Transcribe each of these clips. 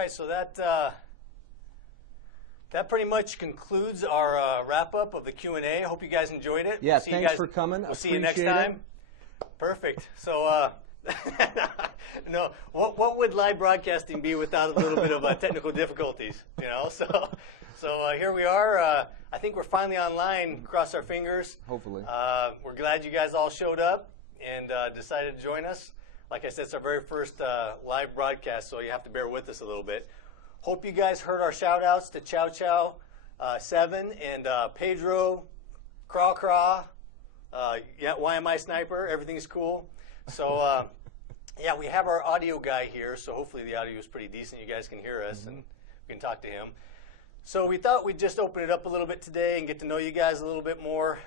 right, so that pretty much concludes our wrap-up of the Q&A. I hope you guys enjoyed it. Yeah, thanks for coming. We'll see you next time. Perfect. So, no, what would live broadcasting be without a little bit of technical difficulties? You know, so here we are. I think we're finally online. Cross our fingers. Hopefully. We're glad you guys all showed up and decided to join us. Like I said, it's our very first live broadcast, so you have to bear with us a little bit. Hope you guys heard our shout-outs to Chow Chow 7 and Pedro, Craw Craw, yeah, YMI Sniper. Everything's cool. So, yeah, we have our audio guy here, so hopefully the audio is pretty decent. You guys can hear us and we can talk to him. So we thought we'd just open it up a little bit today and get to know you guys a little bit more.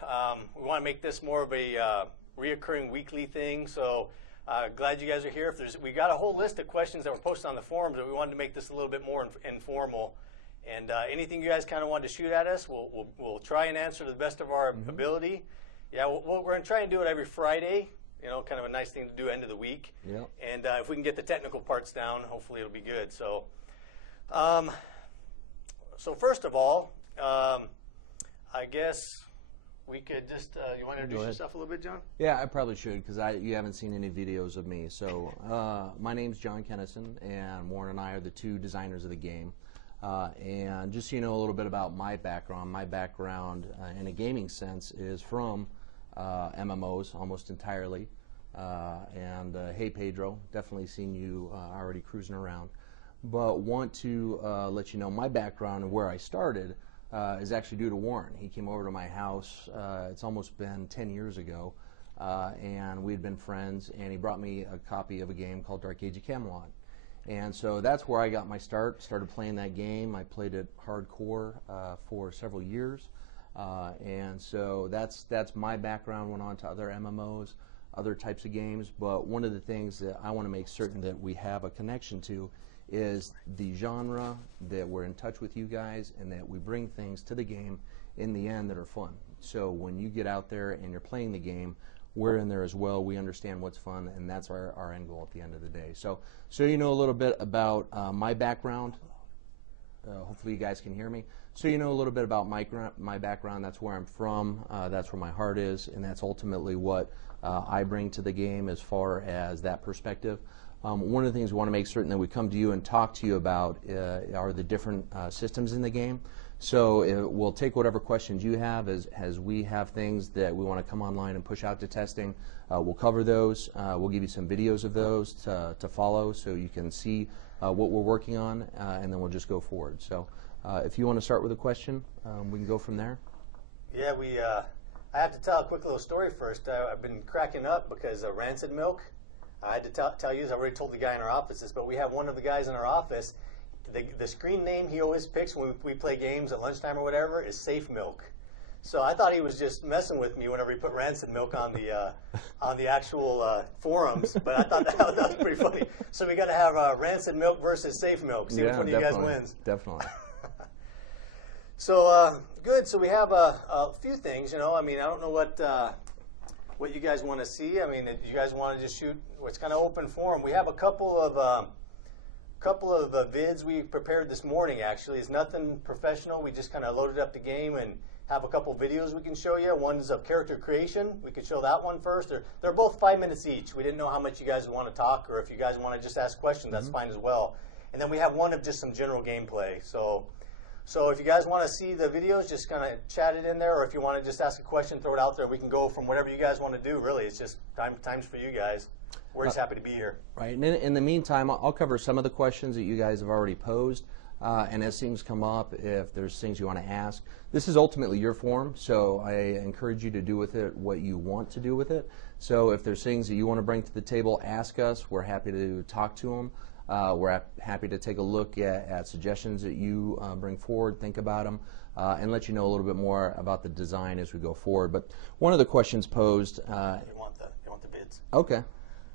We want to make this more of a reoccurring weekly thing. So glad you guys are here. We got a whole list of questions that were posted on the forums, but we wanted to make this a little bit more informal. And anything you guys kind of wanted to shoot at us, we'll try and answer to the best of our ability. Yeah, we're going to try and do it every Friday. You know, kind of a nice thing to do end of the week. Yep. And if we can get the technical parts down, hopefully it'll be good. So, so first of all, I guess we could just, you want to introduce yourself a little bit, John? Yeah, I probably should, because you haven't seen any videos of me. So my name's John Kennison, and Warren and I are the two designers of the game. And just so you know a little bit about my background in a gaming sense is from MMOs almost entirely. And hey, Pedro, definitely seen you already cruising around. But want to let you know my background and where I started is actually due to Warren. He came over to my house, it's almost been 10 years ago, and we'd been friends, and he brought me a copy of a game called Dark Age of Camelot. And so that's where I got my start, started playing that game. I played it hardcore for several years, and so that's my background. Went on to other MMOs, other types of games, but one of the things that I want to make certain that we have a connection to is the genre, that we're in touch with you guys, and that we bring things to the game in the end that are fun. So when you get out there and you're playing the game, we're in there as well. We understand what's fun, and that's our end goal at the end of the day. So you know a little bit about my background. Hopefully you guys can hear me. So you know a little bit about my background. That's where I'm from. That's where my heart is, and that's ultimately what I bring to the game as far as that perspective. One of the things we want to make certain that we come to you and talk to you about are the different systems in the game. So we'll take whatever questions you have as we have things that we want to come online and push out to testing. We'll cover those. We'll give you some videos of those to follow so you can see what we're working on, and then we'll just go forward. So if you want to start with a question, we can go from there. Yeah, I have to tell a quick little story first. I've been cracking up because Rancid Milk, I had to tell you, I already told the guy in our office this, but we have one of the guys in our office, the screen name he always picks when we play games at lunchtime or whatever is Safe Milk. So I thought he was just messing with me whenever he put Rancid Milk on the actual forums, but I thought that was pretty funny. So we got to have Rancid Milk versus Safe Milk. See which one of you guys wins. Definitely. So good. So we have a few things. You know, I mean, I don't know what you guys want to see. I mean, you guys want to just shoot? It's kind of open forum. We have a couple of vids we prepared this morning. Actually, it's nothing professional. We just kind of loaded up the game and have a couple videos we can show you. One is of character creation. We could show that one first. They're both 5 minutes each. We didn't know how much you guys want to talk, or if you guys want to just ask questions, that's fine as well. And then we have one of just some general gameplay. So if you guys want to see the videos, just kind of chat it in there, or if you want to just ask a question, throw it out there. We can go from whatever you guys want to do, really. It's just times for you guys. We're just happy to be here. Right. And in the meantime, I'll cover some of the questions that you guys have already posed. And as things come up, if there's things you want to ask, this is ultimately your forum, so I encourage you to do with it what you want to do with it. So if there's things that you want to bring to the table, ask us. We're happy to talk to them. We're happy to take a look at suggestions that you bring forward, think about them, and let you know a little bit more about the design as we go forward. But one of the questions posed... you want the bids. Okay.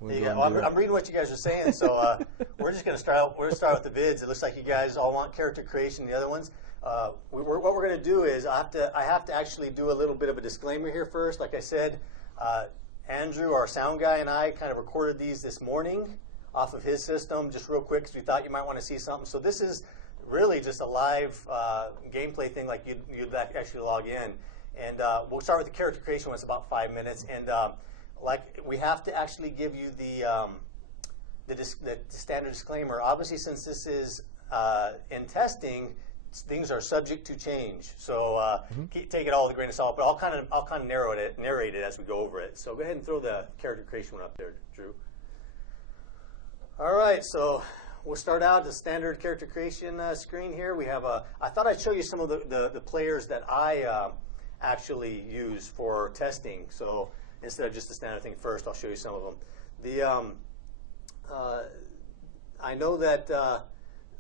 I'm reading what you guys are saying, so we're just going to start with the bids. It looks like you guys all want character creation, the other ones. What we're going to do is I have to actually do a little bit of a disclaimer here first. Like I said, Andrew, our sound guy, and I kind of recorded these this morning. off of his system just real quick because we thought you might want to see something. So this is really just a live gameplay thing, like you'd actually log in. And we'll start with the character creation when it's about 5 minutes. And like we have to actually give you the standard disclaimer. Obviously, since this is in testing, things are subject to change. So take it all with a grain of salt. But I'll kind of narrate it as we go over it. So go ahead and throw the character creation one up there, Drew. All right, so we'll start out the standard character creation screen here. We have I thought I'd show you some of the players that I actually use for testing. So instead of just the standard thing first, I'll show you some of them. I know that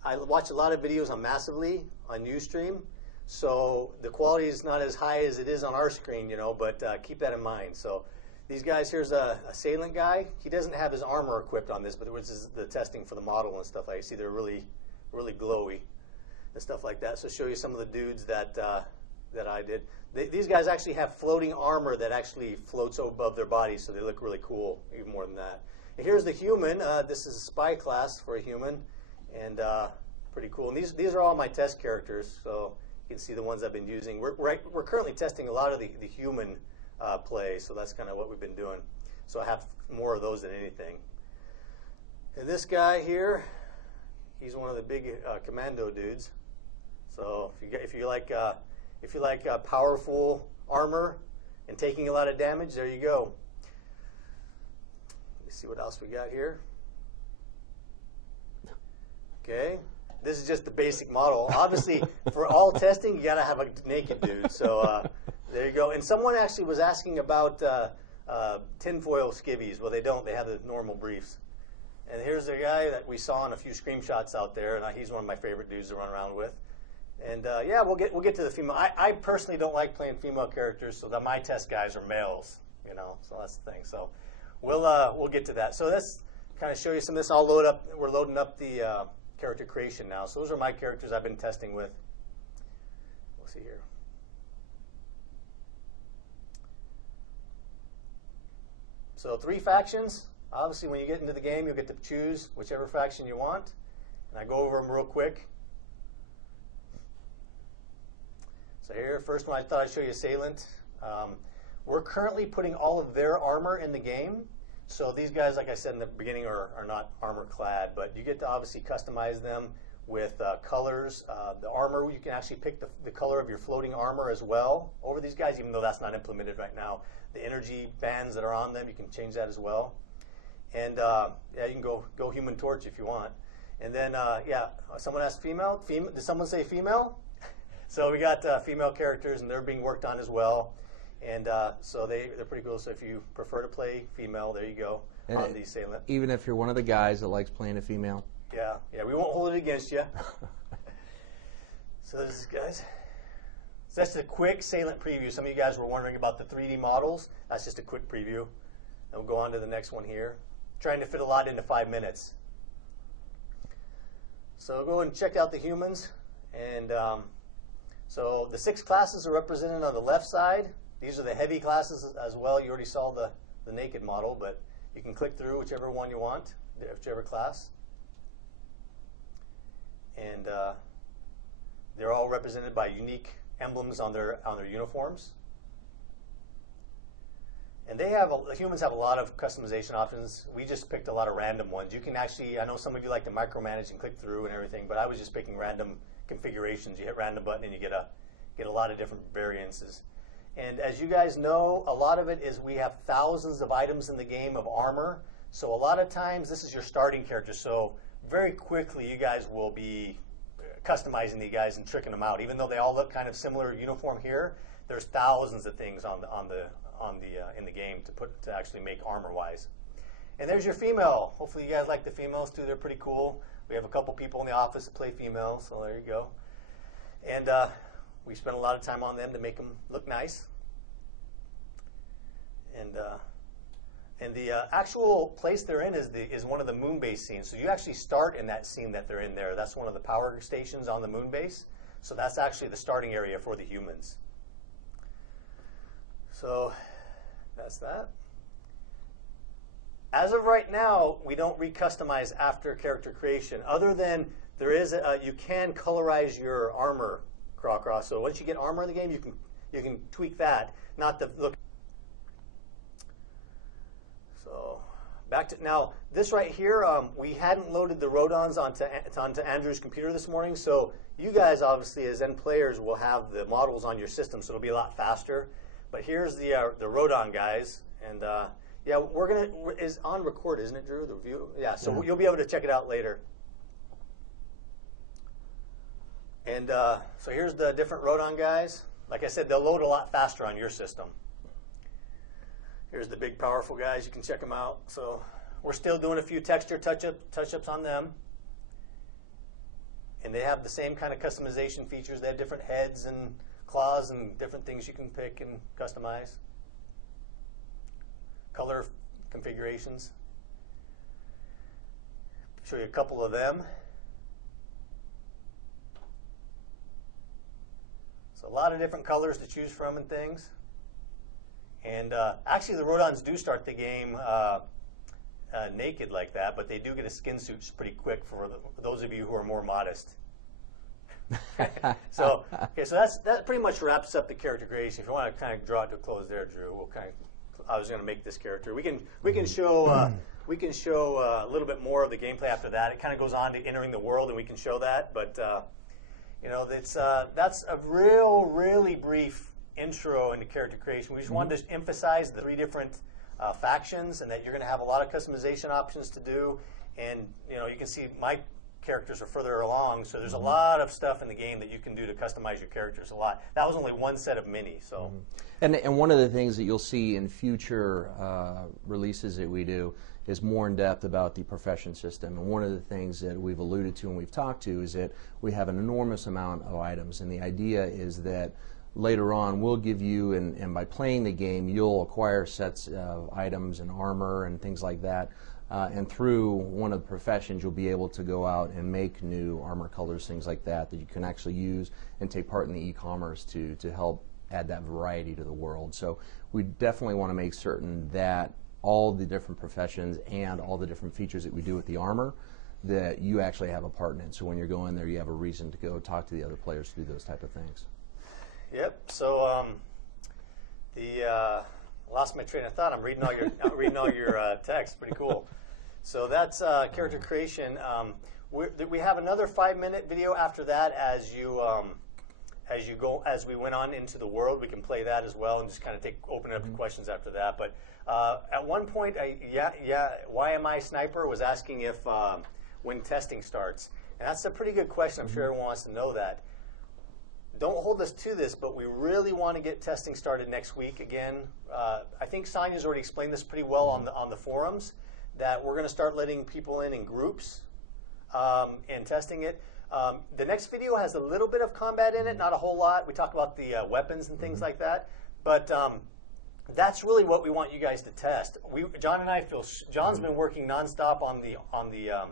I watch a lot of videos on Massively on Ustream, so the quality is not as high as it is on our screen, but keep that in mind. So these guys, here's a assailant guy. He doesn't have his armor equipped on this, but which is the testing for the model and stuff like that. You see they're really, really glowy and stuff like that. So show you some of the dudes that I did. These guys actually have floating armor that actually floats above their bodies, so they look really cool, even more than that. And here's the human. This is a spy class for a human, and pretty cool. And these are all my test characters, so you can see the ones I've been using. We're currently testing a lot of the human play, so that's kind of what we've been doing. So I have more of those than anything. And this guy here, he's one of the big commando dudes. So if you like powerful armor and taking a lot of damage, there you go. Let's see what else we got here. Okay, this is just the basic model. Obviously, for all testing, you gotta have a naked dude. So there you go. And someone actually was asking about tinfoil skivvies. Well, they don't. They have the normal briefs. And here's the guy that we saw in a few screenshots out there, and he's one of my favorite dudes to run around with. And yeah, we'll get to the female. I personally don't like playing female characters, so that my test guys are males. So that's the thing. So we'll get to that. So let's kind of show you some of this. I'll load up. We're loading up the character creation now. So those are my characters I've been testing with. We'll see here. So 3 factions. Obviously, when you get into the game, you'll get to choose whichever faction you want. And I go over them real quick. So here, first one, I thought I'd show you Assailant. We're currently putting all of their armor in the game. So these guys, like I said in the beginning, are not armor clad, but you get to obviously customize them with colors. The armor, you can actually pick the color of your floating armor as well over these guys, even though that's not implemented right now. The energy bands that are on them, you can change that as well. And yeah, you can go Human Torch if you want. And then, yeah, someone asked female. Did someone say female? So we got female characters, and they're being worked on as well. And so they're pretty cool. So if you prefer to play female, there you go on the Assailant. Even if you're one of the guys that likes playing a female? Yeah, we won't hold it against you. So this is, guys. So that's a quick Assailant preview. Some of you guys were wondering about the 3D models. That's just a quick preview. And we'll go on to the next one here. Trying to fit a lot into 5 minutes. So go and check out the humans. And so the 6 classes are represented on the left side. These are the heavy classes as well. You already saw the naked model, but you can click through whichever one you want, whichever class. And they're all represented by unique emblems on their uniforms. And the humans have a lot of customization options. We just picked a lot of random ones. You can actually, I know some of you like to micromanage and click through and everything, but I was just picking random configurations. You hit random button and you get a lot of different variances. And as you guys know, a lot of it is we have thousands of items in the game of armor. So a lot of times this is your starting character. So very quickly you guys will be customizing these guys and tricking them out. Even though they all look kind of similar uniform here, there's thousands of things in the game to actually make armor-wise. And there's your female. Hopefully you guys like the females too. They're pretty cool. We have a couple people in the office that play females, so there you go. And we spent a lot of time on them to make them look nice. And the actual place they're in is one of the moon base scenes. So you actually start in that scene that they're in there. That's one of the power stations on the moon base. So that's actually the starting area for the humans. So that's that. As of right now, we don't re-customize after character creation, other than there is you can colorize your armor, Cross. So once you get armor in the game, you can tweak that, not the look. So back to now, this right here, we hadn't loaded the Rodons onto Andrew's computer this morning, so you guys obviously as end players will have the models on your system, so it'll be a lot faster. But here's the Rodon guys, and yeah, is on record, isn't it, Drew? The review, yeah. So you'll be able to check it out later. And so here's the different Rodon guys. Like I said, they'll load a lot faster on your system. Here's the big, powerful guys. You can check them out. So we're still doing a few texture touch-ups on them. And they have the same kind of customization features. They have different heads and claws and different things you can pick and customize. Color configurations. Show you a couple of them. So a lot of different colors to choose from and things. And actually, the Rodons do start the game naked like that, but they do get a skin suit pretty quick for those of you who are more modest. So that pretty much wraps up the character creation. If you want to kind of draw it to a close there, Drew, I was going to make this character. We can show a little bit more of the gameplay after that. It kind of goes on to entering the world, and we can show that. But you know, that's a really brief intro into character creation. We just wanted to emphasize the 3 different factions, and that you're going to have a lot of customization options to do. And you know, you can see my characters are further along, so there's a lot of stuff in the game that you can do to customize your characters a lot. That was only one set of many. So, and one of the things that you'll see in future releases that we do is more in depth about the profession system. And one of the things that we've alluded to and we've talked to is that we have an enormous amount of items, and the idea is that later on we'll give you, and by playing the game, you'll acquire sets of items and armor and things like that. And through one of the professions, you'll be able to go out and make new armor colors, things like that, that you can actually use and take part in the e-commerce to help add that variety to the world. So we definitely want to make certain that all the different professions and all the different features that we do with the armor, that you actually have a part in it. So when you're going there, you have a reason to go talk to the other players to do those type of things. Yep. So lost my train of thought. I'm reading all your text. Pretty cool. So that's character creation. We have another 5-minute video after that. As we went on into the world, we can play that as well and just kind of open it up to questions after that. But at one point, YMI Sniper was asking if when testing starts, and that's a pretty good question. I'm sure everyone wants to know that. Don't hold us to this, but we really want to get testing started next week again. I think Sonia's already explained this pretty well on the forums, that we're going to start letting people in groups and testing it. The next video has a little bit of combat in it, not a whole lot. We talk about the weapons and things like that, but that's really what we want you guys to test. John and I feel John's been working nonstop on the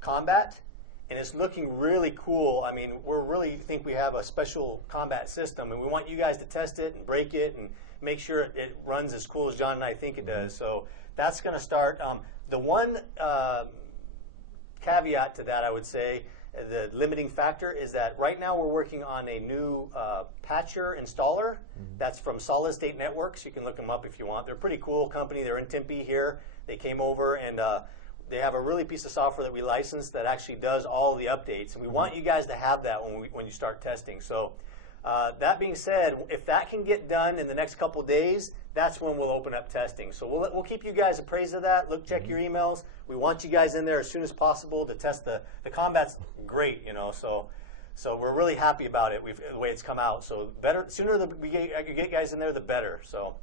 combat, and it's looking really cool. I mean, we really think we have a special combat system, and we want you guys to test it and break it and make sure it runs as cool as John and I think it does. So that's going to start. The one caveat to that, I would say, the limiting factor is that right now we're working on a new patcher installer that's from Solid State Networks. You can look them up if you want. They're a pretty cool company. They're in Tempe here. They came over, and they have a really piece of software that we license that actually does all the updates. And we want you guys to have that when you start testing. So that being said, if that can get done in the next couple of days, that's when we'll open up testing. So we'll keep you guys appraised of that. Check your emails. We want you guys in there as soon as possible to test the combat's great, you know. So we're really happy about it. The way it's come out. So sooner we get guys in there, the better. So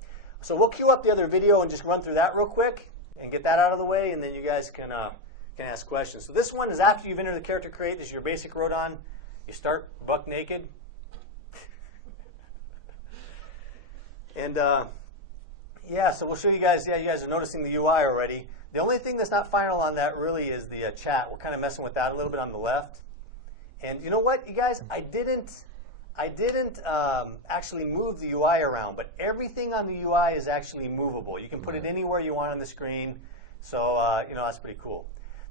we'll queue up the other video and just run through that real quick and get that out of the way, and then you guys can ask questions. So this one is after you've entered the character create. This is your basic Rodon. You start buck naked. And yeah, so we'll show you guys. Yeah, you guys are noticing the UI already. The only thing that's not final on that really is the chat. We're kind of messing with that a little bit on the left. And you know what, you guys? I didn't actually move the UI around, but everything on the UI is actually movable. You can put it anywhere you want on the screen. So, you know, that's pretty cool.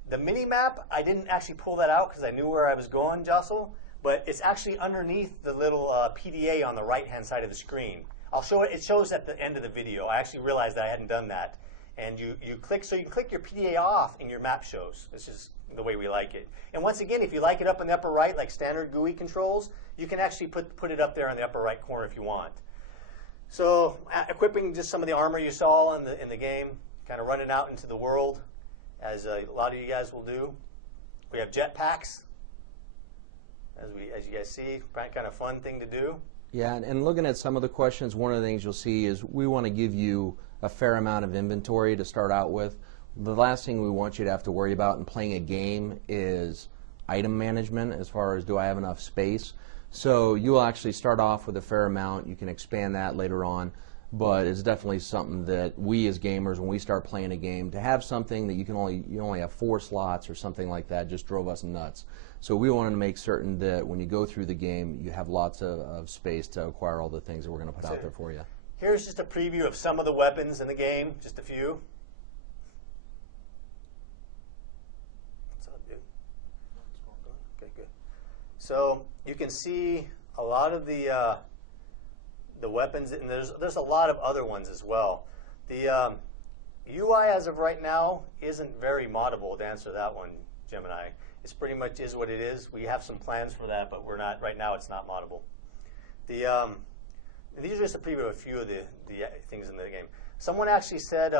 The mini map, I didn't actually pull that out because I knew where I was going, Jossel, but it's actually underneath the little PDA on the right-hand side of the screen. I'll show it. It shows at the end of the video. I actually realized that I hadn't done that. And you click, so you can click your PDA off and your map shows. This is the way we like it. And once again, if you like it up in the upper right, like standard GUI controls, you can actually put it up there in the upper right corner if you want. So equipping just some of the armor you saw in the game, kind of running out into the world, as a lot of you guys will do. We have jetpacks, as you guys see, kind of fun thing to do. Yeah, and looking at some of the questions, one of the things you'll see is we want to give you a fair amount of inventory to start out with. The last thing we want you to have to worry about in playing a game is item management, as far as do I have enough space. So you'll actually start off with a fair amount. You can expand that later on, but it's definitely something that we as gamers, when we start playing a game, to have something that you only have 4 slots or something like that just drove us nuts. So we wanted to make certain that when you go through the game, you have lots of space to acquire all the things that we're going to put out there for you. Here's just a preview of some of the weapons in the game, just a few. What's up, dude? Okay, good. So you can see a lot of the weapons, and there's a lot of other ones as well. The UI as of right now isn't very moddable, to answer that one, Gemini. It's pretty much is what it is. We have some plans for that, but we're not right now. It's not moddable. These are just a preview of a few of the things in the game. Someone actually said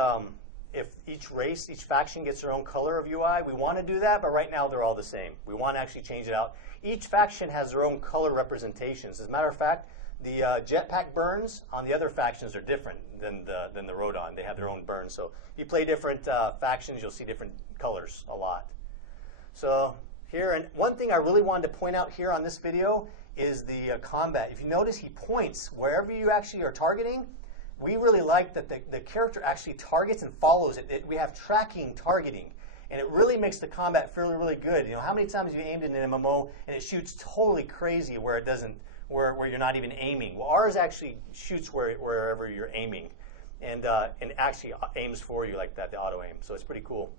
if each race, each faction gets their own color of UI, we want to do that, but right now they're all the same. We want to actually change it out. Each faction has their own color representations. As a matter of fact, the jetpack burns on the other factions are different than the Rodon. They have their own burns. So you play different factions, you'll see different colors a lot. So here, and one thing I really wanted to point out here on this video is the combat. If you notice, he points wherever you actually are targeting. We really like that the character actually targets and follows it. We have tracking targeting, and it really makes the combat feel really good. You know, how many times have you aimed in an MMO and it shoots totally crazy where it doesn't, where you're not even aiming? Well, ours actually shoots wherever you're aiming, and actually aims for you like that, the auto aim. So it's pretty cool.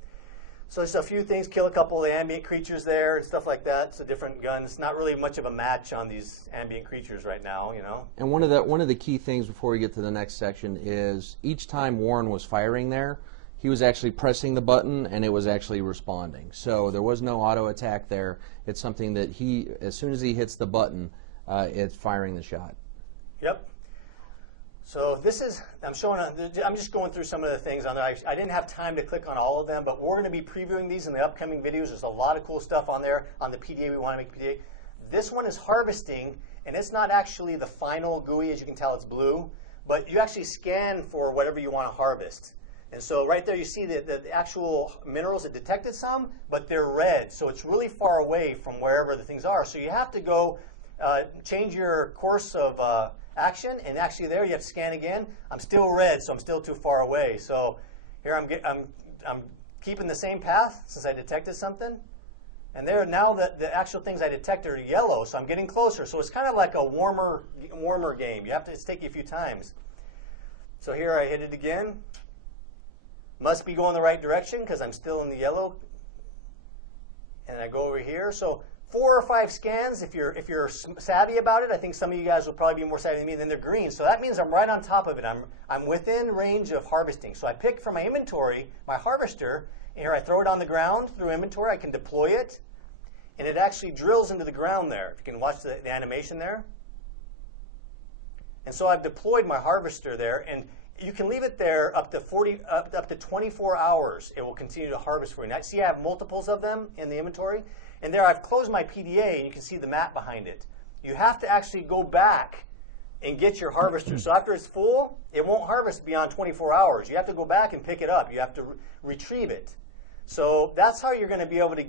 So just a few things, kill a couple of the ambient creatures there and stuff like that. So different guns. Not really much of a match on these ambient creatures right now, you know. And one of the key things before we get to the next section is each time Warren was firing there, he was actually pressing the button and it was actually responding. So there was no auto attack there. It's something that he, as soon as he hits the button, it's firing the shot. Yep. So this is, I'm just going through some of the things on there. I didn't have time to click on all of them, but we're going to be previewing these in the upcoming videos. There's a lot of cool stuff on there on the PDA. We want to make PDA. This one is harvesting, and it's not actually the final GUI. As you can tell, it's blue, but you actually scan for whatever you want to harvest. And so right there you see the actual minerals. It detected some, but they're red, so it's really far away from wherever the things are. So you have to go change your course of action, and actually there you have to scan again. I'm still red, so I'm still too far away. So here I'm keeping the same path since I detected something. And there now the actual things I detected are yellow, so I'm getting closer. So it's kind of like a warmer game. You have to, it's take you a few times. So here I hit it again. Must be going the right direction because I'm still in the yellow. And I go over here. So 4 or 5 scans, if you're savvy about it. I think some of you guys will probably be more savvy than me. Then they're green, so that means I'm right on top of it. I'm within range of harvesting. So I pick from my inventory my harvester, and here I throw it on the ground through inventory. I can deploy it, and it actually drills into the ground there. If you can watch the animation there. And so I've deployed my harvester there, and you can leave it there up to 24 hours. It will continue to harvest for you. Now, see, I have multiples of them in the inventory. And there I've closed my PDA, and you can see the map behind it. You have to actually go back and get your harvester. So after it's full, it won't harvest beyond 24 hours. You have to go back and pick it up. You have to retrieve it. So that's how you're going to be able to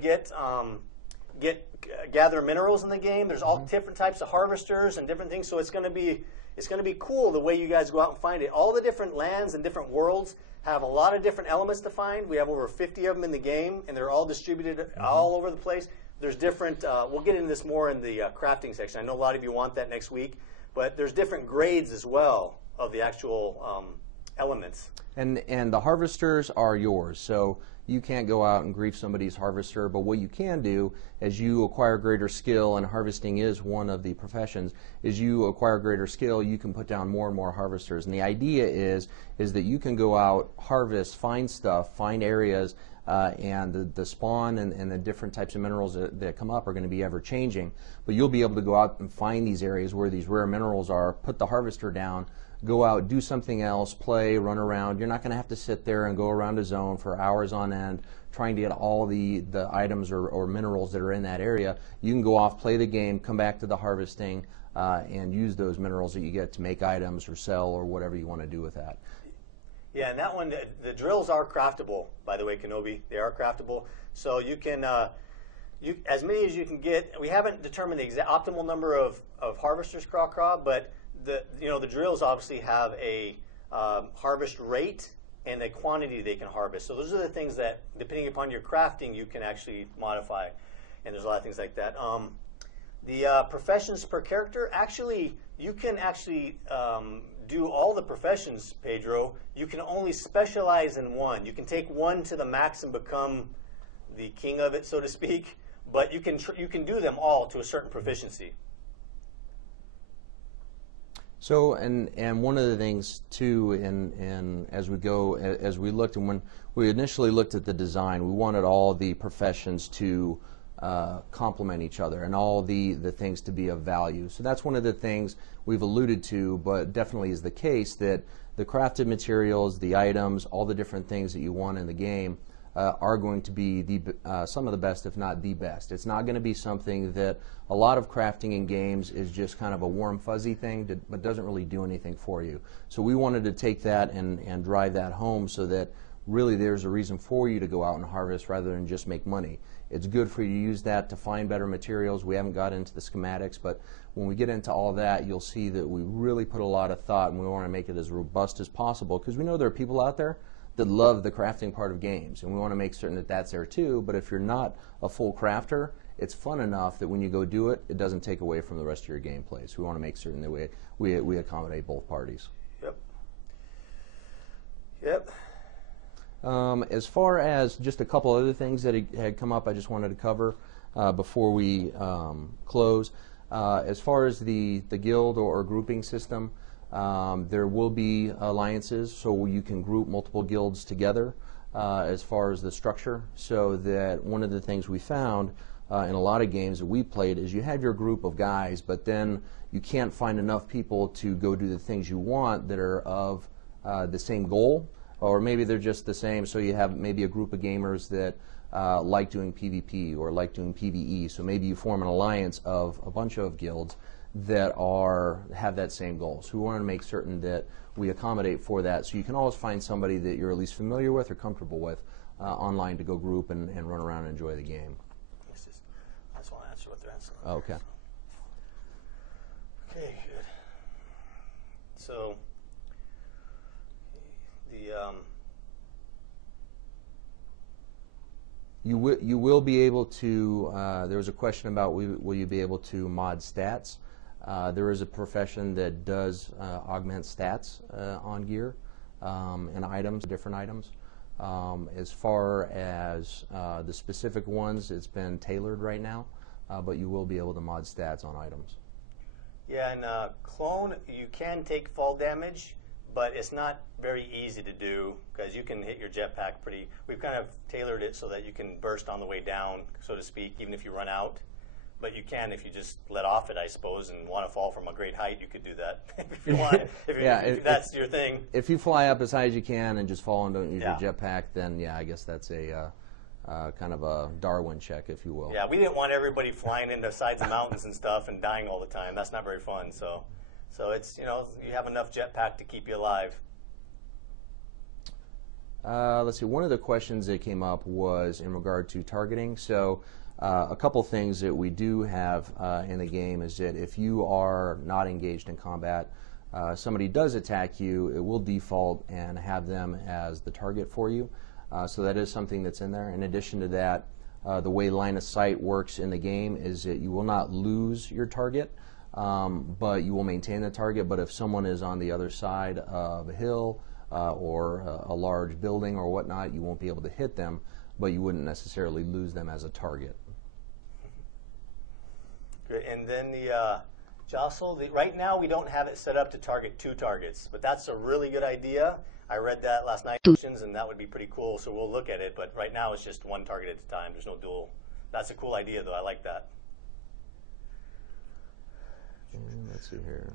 gather minerals in the game. There's all different types of harvesters and different things. So it's going to be cool the way you guys go out and find it. All the different lands and different worlds have a lot of different elements to find. We have over 50 of them in the game, and they're all distributed all over the place. There's different, we'll get into this more in the crafting section. I know a lot of you want that next week, but there's different grades as well of the actual elements. And the harvesters are yours, so you can't go out and grief somebody's harvester, but what you can do as you acquire greater skill, and harvesting is one of the professions, as you acquire greater skill, you can put down more and more harvesters. And the idea is that you can go out, harvest, find stuff, find areas, and the spawn and the different types of minerals that come up are going to be ever changing. But you'll be able to go out and find these areas where these rare minerals are, put the harvester down, go out, do something else, play, run around. You're not going to have to sit there and go around a zone for hours on end trying to get all the items or minerals that are in that area. You can go off, play the game, come back to the harvesting, and use those minerals that you get to make items or sell or whatever you want to do with that. Yeah, and that one, the drills are craftable, by the way, Kenobi. They are craftable. So you can, as many as you can get. We haven't determined the exact optimal number of harvesters, but the drills obviously have a harvest rate and a quantity they can harvest. So those are the things that, depending upon your crafting, you can actually modify. And there's a lot of things like that. The professions per character, actually, you can actually do all the professions, Pedro. You can only specialize in one. You can take one to the max and become the king of it, so to speak. But you can do them all to a certain proficiency. So, and one of the things too, as we looked, and when we initially looked at the design, we wanted all the professions to complement each other and all the things to be of value. So that's one of the things we've alluded to, but definitely is the case, that the crafted materials, the items, all the different things that you want in the game are going to be some of the best, if not the best. It's not going to be something that a lot of crafting in games is just kind of a warm, fuzzy thing, but doesn't really do anything for you. So we wanted to take that and drive that home so that really there's a reason for you to go out and harvest rather than just make money. It's good for you to use that to find better materials. We haven't got into the schematics, but when we get into all that, you'll see that we really put a lot of thought, and we want to make it as robust as possible, because we know there are people out there that love the crafting part of games, and we want to make certain that that's there too. But if you're not a full crafter, it's fun enough that when you go do it, it doesn't take away from the rest of your gameplay. So we want to make certain that we accommodate both parties. Yep. As far as just a couple other things that had come up, I just wanted to cover before we close. As far as the guild or grouping system, there will be alliances, so you can group multiple guilds together as far as the structure. So that one of the things we found in a lot of games that we played is you have your group of guys, but then you can't find enough people to go do the things you want that are of the same goal, or maybe they're just the same. So you have maybe a group of gamers that like doing PvP or like doing PvE. So maybe you form an alliance of a bunch of guilds that have that same goal. So we want to make certain that we accommodate for that. So you can always find somebody that you're at least familiar with or comfortable with online to go group and run around and enjoy the game. I just want to answer what they're asking. Okay. Okay, good. So you will be able to. There was a question about will you be able to mod stats. There is a profession that does augment stats on gear and items, different items. As far as the specific ones, it's been tailored right now, but you will be able to mod stats on items. Yeah, and clone, you can take fall damage, but it's not very easy to do because you can hit your jetpack pretty. We've kind of tailored it so that you can burst on the way down, so to speak, even if you run out. But you can if you just let off it, I suppose, and want to fall from a great height, you could do that if you want. If that's your thing. If you fly up as high as you can and just fall and don't use your jetpack, then yeah, I guess that's a kind of a Darwin check, if you will. Yeah, we didn't want everybody flying into the sides of mountains and stuff and dying all the time. That's not very fun. So it's, you have enough jetpack to keep you alive. Let's see. One of the questions that came up was in regard to targeting. So a couple things that we do have in the game is that if you are not engaged in combat, somebody does attack you, it will default and have them as the target for you. So that is something that's in there. In addition to that, the way line of sight works in the game is that you will not lose your target, but you will maintain the target. But if someone is on the other side of a hill or a large building or whatnot, you won't be able to hit them, but you wouldn't necessarily lose them as a target. Good. And then the jostle, right now we don't have it set up to target 2 targets, but that's a really good idea. I read that last night, and that would be pretty cool, so we'll look at it, but right now it's just 1 target at a time. There's no duel. That's a cool idea, though. I like that. Let's see here.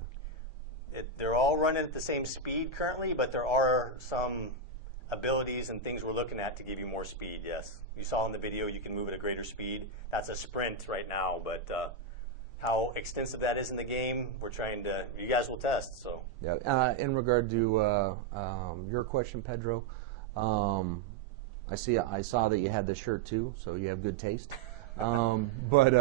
They're all running at the same speed currently, but there are some abilities and things we're looking at to give you more speed, yes. You saw in the video you can move at a greater speed. That's a sprint right now, but how extensive that is in the game, we're trying to, you guys will test. So yeah. In regard to your question, Pedro, I saw that you had this shirt too, so you have good taste. But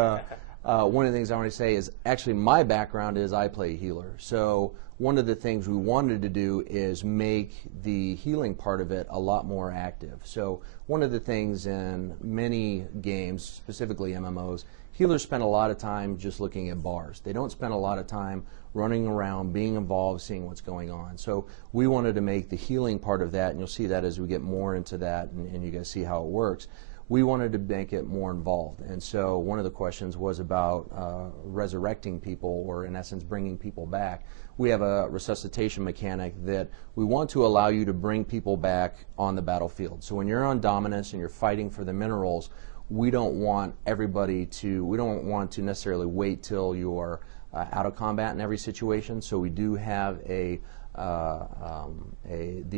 one of the things I want to say is actually my background is I play healer. So one of the things we wanted to do is make the healing part of it a lot more active. So one of the things in many games, specifically MMOs, healers spend a lot of time just looking at bars. They don't spend a lot of time running around, being involved, seeing what's going on. So we wanted to make the healing part of that, and you'll see that as we get more into that and you guys see how it works. We wanted to make it more involved. And so one of the questions was about resurrecting people, or in essence bringing people back. We have a resuscitation mechanic that we want to allow you to bring people back on the battlefield. So when you're on Dominus and you're fighting for the minerals, we don't want to necessarily wait till you're out of combat in every situation. So we do have the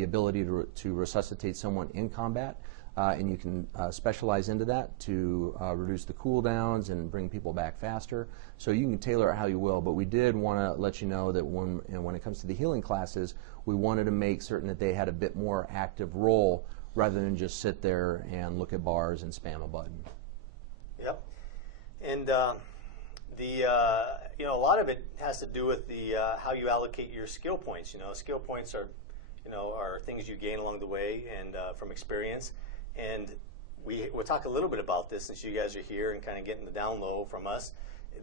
ability to resuscitate someone in combat. And you can specialize into that to reduce the cooldowns and bring people back faster. So you can tailor it how you will, but we did want to let you know that when it comes to the healing classes, we wanted to make certain that they had a bit more active role rather than just sit there and look at bars and spam a button. Yep. And a lot of it has to do with the how you allocate your skill points. Skill points are things you gain along the way and from experience. And we'll talk a little bit about this since you guys are here and kind of getting the down low from us.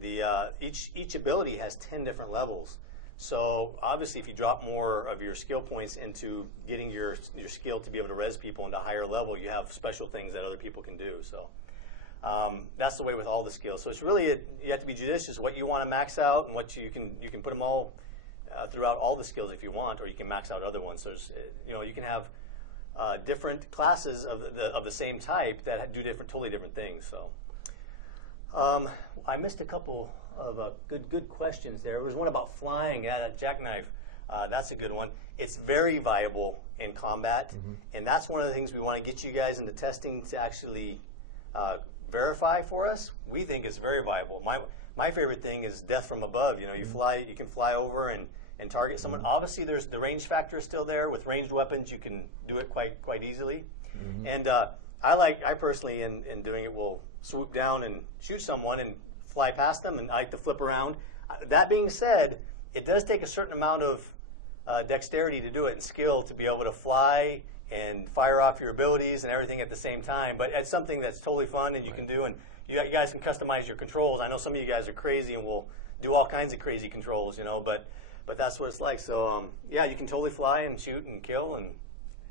Each ability has 10 different levels. So obviously if you drop more of your skill points into getting your skill to be able to res people into a higher level, you have special things that other people can do. So that's the way with all the skills. So it's really, you have to be judicious what you want to max out and what you can put them all throughout all the skills if you want, or you can max out other ones. So you can have different classes of the same type that do totally different things. So I missed a couple of good questions there. There was one about flying at a jackknife. That's a good one. It's very viable in combat, and that's one of the things we want to get you guys into testing to actually verify for us. We think it's very viable. My favorite thing is death from above. You can fly over and target someone. Obviously, the range factor is still there. With ranged weapons, you can do it quite easily. And I personally, in doing it, will swoop down and shoot someone and fly past them, and I like to flip around. That being said, it does take a certain amount of dexterity to do it and skill to be able to fly and fire off your abilities and everything at the same time. But it's something that's totally fun and you can do, and you guys can customize your controls. I know some of you guys are crazy and will do all kinds of crazy controls, but that's what it's like. So yeah, you can totally fly and shoot and kill, and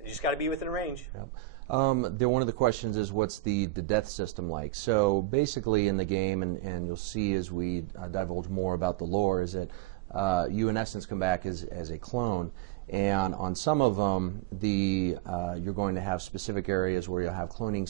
you just got to be within range. Yep. One of the questions is, what's the death system like? So basically in the game, and you'll see as we divulge more about the lore, is that you in essence come back as a clone, and on some of them you're going to have specific areas where you'll have cloning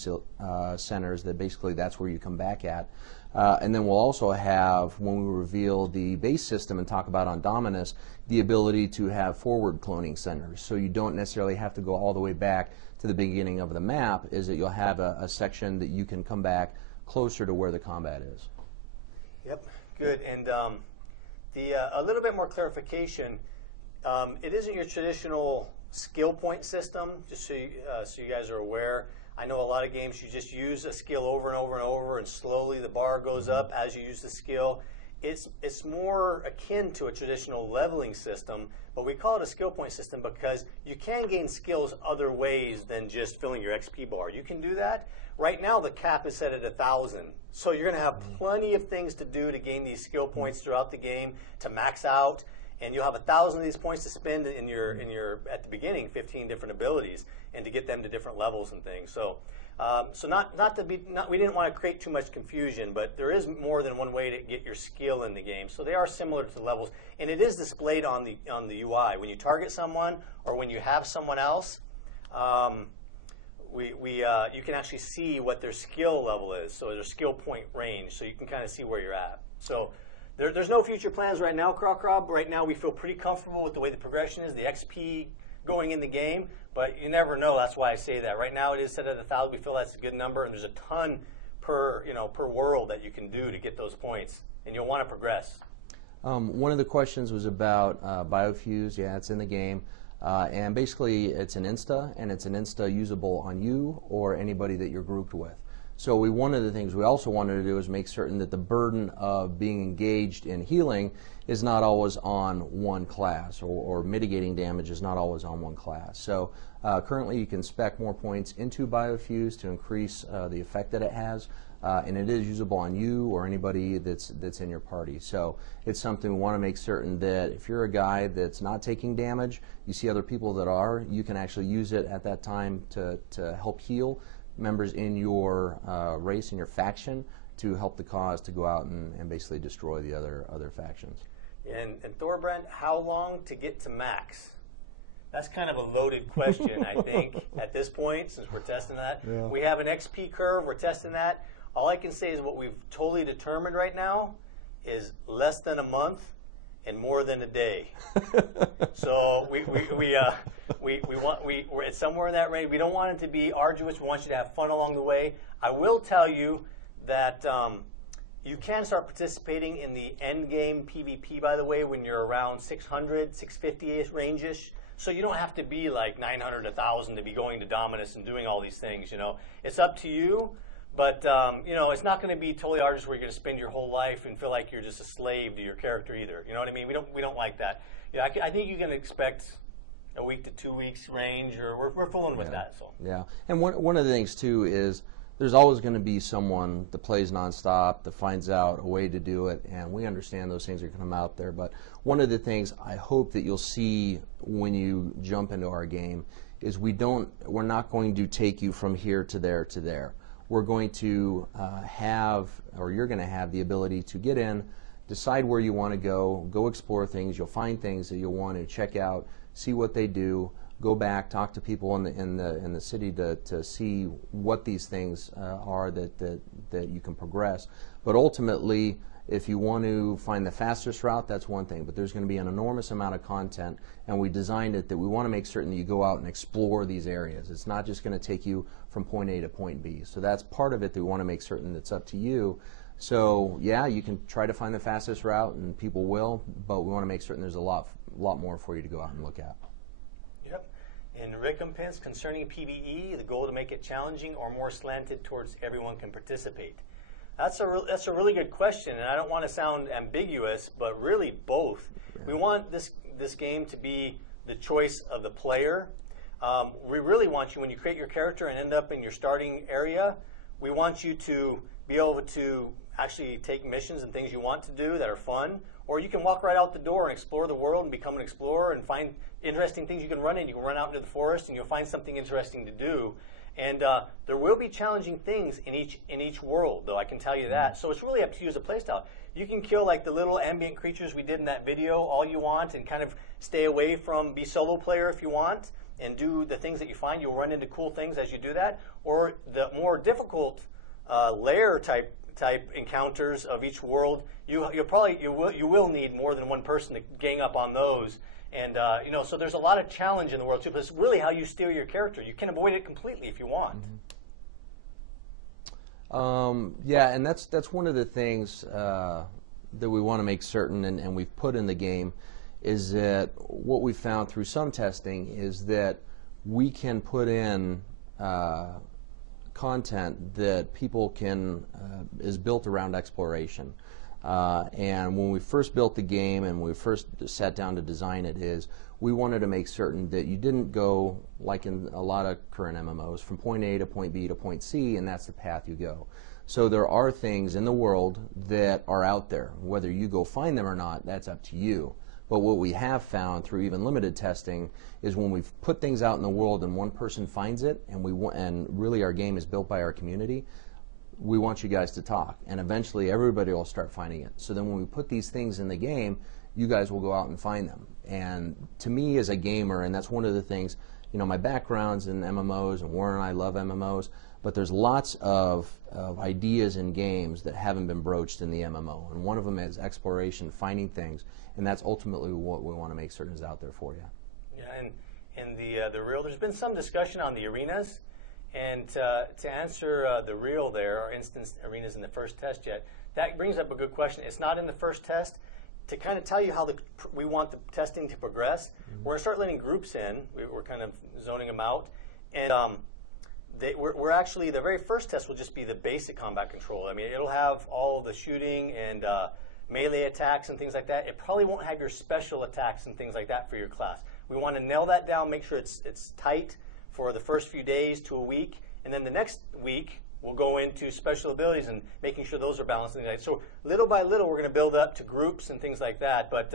centers that basically that's where you come back at. And then we'll also have, when we reveal the base system and talk about on Dominus, the ability to have forward cloning centers. So you don't necessarily have to go all the way back to the beginning of the map, is that you'll have a section that you can come back closer to where the combat is. Yep, good. And a little bit more clarification, it isn't your traditional skill point system, just so you guys are aware. I know a lot of games you just use a skill over and over and over, and slowly the bar goes up as you use the skill. It's more akin to a traditional leveling system, but we call it a skill point system because you can gain skills other ways than just filling your XP bar. You can do that. Right now the cap is set at 1,000, so you're going to have plenty of things to do to gain these skill points throughout the game to max out. and you'll have 1,000 of these points to spend in your at the beginning, 15 different abilities, and to get them to different levels and things. So, we didn't want to create too much confusion, but there is more than one way to get your skill in the game. So they are similar to the levels, and it is displayed on the UI when you target someone or when you have someone else. You can actually see what their skill level is, so their skill point range, so you can kind of see where you're at. So there's no future plans right now, Croc. Right now we feel pretty comfortable with the way the progression is, the XP going in the game, but you never know. That's why I say that. Right now it is set at 1,000. We feel that's a good number, and there's a ton per world that you can do to get those points, and you'll want to progress. One of the questions was about biofuse. Yeah, it's in the game. And basically, it's an insta, and it's an insta usable on you or anybody that you're grouped with. So one of the things we also wanted to do is make certain that the burden of being engaged in healing is not always on one class, or mitigating damage is not always on one class. So currently, you can spec more points into biofuse to increase the effect that it has. And it is usable on you or anybody that's in your party. So it's something we want to make certain that if you're a guy that's not taking damage, you see other people that are, you can actually use it at that time to help heal members in your race, in your faction, to help the cause to go out and basically destroy the other factions. And Thorbrand, how long to get to max? That's kind of a loaded question, I think, at this point, since we're testing that. Yeah. We have an XP curve, we're testing that. All I can say is what we've totally determined right now is less than a month and more than a day. So it's somewhere in that range. We don't want it to be arduous. We want you to have fun along the way. I will tell you that you can start participating in the end game PvP, by the way, when you're around 600, 650-ish range-ish. So you don't have to be like 900, 1,000 to be going to Dominus and doing all these things. It's up to you. But, it's not going to be totally arduous where you're going to spend your whole life and feel like you're just a slave to your character either. You know what I mean? We don't like that. Yeah, I think you can expect a week to 2 weeks range, or we're fooling with that. So. Yeah, and one of the things, too, is there's always going to be someone that plays nonstop, that finds out a way to do it, and we understand those things are going to come out there. But one of the things I hope that you'll see when you jump into our game is we're not going to take you from here to there to there. We're going to you're going to have the ability to get in, decide where you want to go explore things. You'll find things that you'll want to check out, see what they do, go back, talk to people in the city to see what these things are that you can progress. But ultimately, if you want to find the fastest route, that's one thing, but there's going to be an enormous amount of content, and we designed it that we want to make certain that you go out and explore these areas. It's not just going to take you from point A to point B. So that's part of it that we want to make certain that's up to you. So yeah, you can try to find the fastest route, and people will, but we want to make certain there's a lot more for you to go out and look at. Yep. In recompense concerning PvE, the goal to make it challenging or more slanted towards everyone can participate. That's a really good question, and I don't want to sound ambiguous, but really both. Yeah. We want this game to be the choice of the player. We really want you, when you create your character and end up in your starting area, we want you to be able to actually take missions and things you want to do that are fun, or you can walk right out the door and explore the world and become an explorer and find interesting things you can run in. You can run out into the forest and you'll find something interesting to do. And there will be challenging things in each world, though, I can tell you that. So it's really up to you as a playstyle. You can kill like the little ambient creatures we did in that video all you want, and kind of stay away from, be solo player if you want, and do the things that you find. You'll run into cool things as you do that. Or the more difficult layer type encounters of each world, you will need more than one person to gang up on those. And so there's a lot of challenge in the world too, but it's really how you steer your character. You can avoid it completely if you want. Yeah, and that's one of the things that we want to make certain, and we've put in the game, is that what we found through some testing is that we can put in content that people can is built around exploration. And when we first built the game and we first sat down to design it, we wanted to make certain that you didn't go, like in a lot of current MMOs, from point A to point B to point C, and that's the path you go. So there are things in the world that are out there. Whether you go find them or not, that's up to you. But what we have found through even limited testing is when we've put things out in the world and one person finds it, and really our game is built by our community, we want you guys to talk, and eventually everybody will start finding it. So then when we put these things in the game, you guys will go out and find them. And to me as a gamer, and that's one of the things, you know, my background's in MMOs, and Warren and I love MMOs, but there's lots of ideas in games that haven't been broached in the MMO, and one of them is exploration, finding things, and that's ultimately what we want to make certain is out there for you. Yeah, and in the real, there's been some discussion on the arenas. And to answer the real there, our instance arenas in the first test yet, that brings up a good question. It's not in the first test. To kind of tell you how we want the testing to progress, we're going to start letting groups in. We're kind of zoning them out. And we're actually, the very first test will just be the basic combat control. I mean, it'll have all the shooting and melee attacks and things like that. It probably won't have your special attacks and things like that for your class. We want to nail that down, make sure it's tight for the first few days to a week, and then the next week we'll go into special abilities and making sure those are balanced. So little by little we're going to build up to groups and things like that. But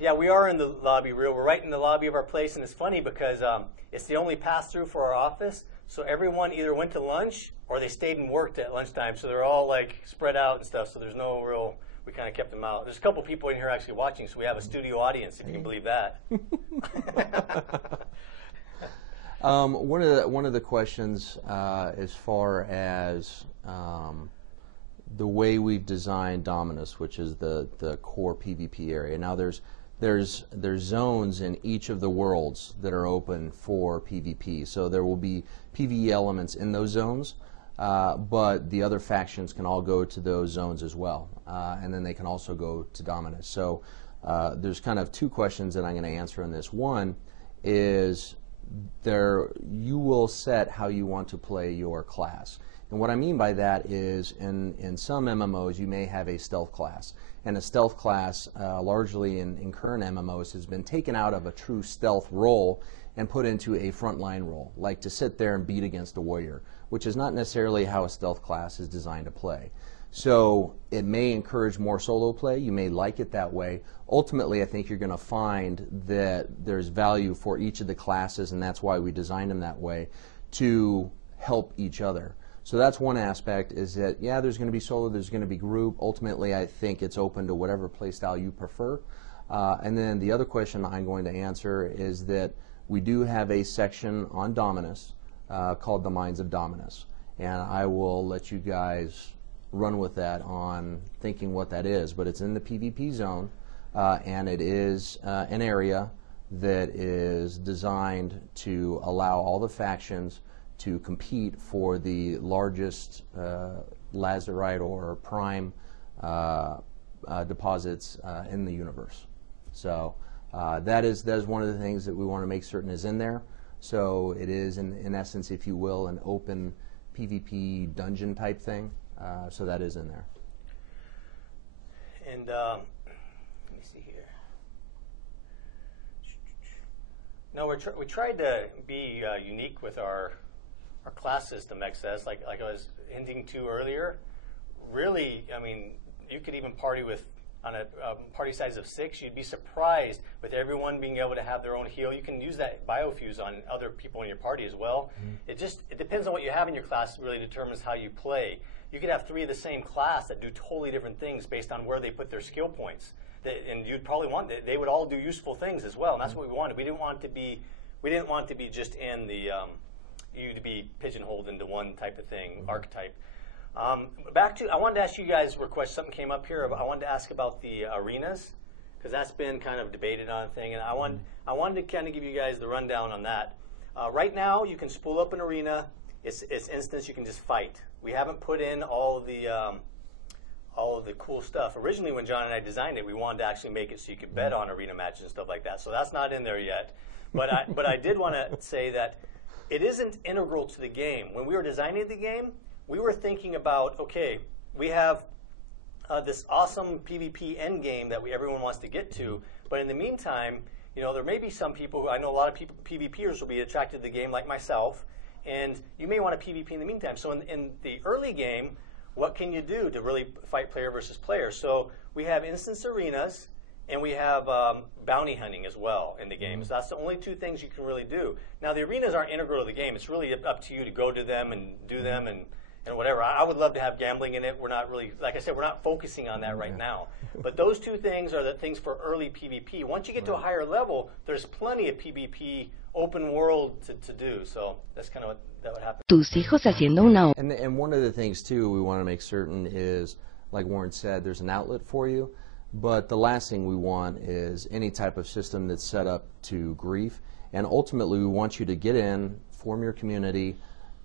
yeah, we are in the lobby real. We're right in the lobby of our place, and it's funny because it's the only pass-through for our office. So everyone either went to lunch or they stayed and worked at lunchtime. So they're all like spread out and stuff. So there's no real. We kind of kept them out. There's a couple people in here actually watching, so we have a studio audience, if you can believe that. One of the questions as far as the way we've designed Dominus, which is the core PvP area. Now there's zones in each of the worlds that are open for PvP. So there will be PvE elements in those zones, but the other factions can all go to those zones as well, and then they can also go to Dominus. So there's kind of two questions that I'm going to answer in this. One is you will set how you want to play your class. And what I mean by that is in some MMOs you may have a stealth class. And a stealth class, largely in current MMOs, has been taken out of a true stealth role and put into a frontline role, like to sit there and beat against a warrior, which is not necessarily how a stealth class is designed to play. So it may encourage more solo play. You may like it that way. Ultimately, I think you're going to find that there's value for each of the classes, and that's why we designed them that way, to help each other. So that's one aspect, is that, yeah, there's going to be solo, there's going to be group. Ultimately, I think it's open to whatever play style you prefer. And then the other question I'm going to answer is that we do have a section on Dominus called the Minds of Dominus. And I will let you guys run with that on thinking what that is. But it's in the PvP zone, and it is an area that is designed to allow all the factions to compete for the largest lazarite or prime deposits in the universe. So that is one of the things that we want to make certain is in there. So it is, in essence, if you will, an open PvP dungeon type thing. So that is in there. And let me see here. No, we tried to be unique with our class system, XS, like I was hinting to earlier. Really, I mean, you could even party with, on a party size of 6, you'd be surprised with everyone being able to have their own heal. You can use that biofuse on other people in your party as well. Mm-hmm. It depends on what you have in your class, really determines how you play. You could have 3 of the same class that do totally different things based on where they put their skill points. And you'd probably want, they would all do useful things as well, and that's what we wanted. We didn't want to be just in the, you to be pigeonholed into one type of thing, archetype. Back to, I wanted to ask you guys a request. Something came up here. I wanted to ask about the arenas, because that's been kind of debated on a thing, and I wanted to kind of give you guys the rundown on that. Right now, you can spool up an arena. It's instance. You can just fight. We haven't put in all of the cool stuff. Originally, when John and I designed it, we wanted to actually make it so you could bet on arena matches and stuff like that. So that's not in there yet. But I did want to say that it isn't integral to the game. When we were designing the game, we were thinking about, okay, we have this awesome PvP end game that everyone wants to get to, but in the meantime, you know, there may be some people who, I know a lot of people, PvPers will be attracted to the game, like myself, and you may want to PvP in the meantime. So in the early game, what can you do to really fight player versus player? So we have instance arenas, and we have bounty hunting as well in the game. So that's the only two things you can really do. Now, the arenas aren't integral to the game. It's really up to you to go to them and do them and whatever. I would love to have gambling in it. We're not really, like I said, we're not focusing on that right now. But those two things are the things for early PvP. Once you get to a higher level, there's plenty of PvP open world to do. So that's kind of what that would happen. Tus hijos haciendo una And one of the things, too, we want to make certain is, like Warren said, there's an outlet for you. But the last thing we want is any type of system that's set up to grief. And ultimately, we want you to get in, form your community,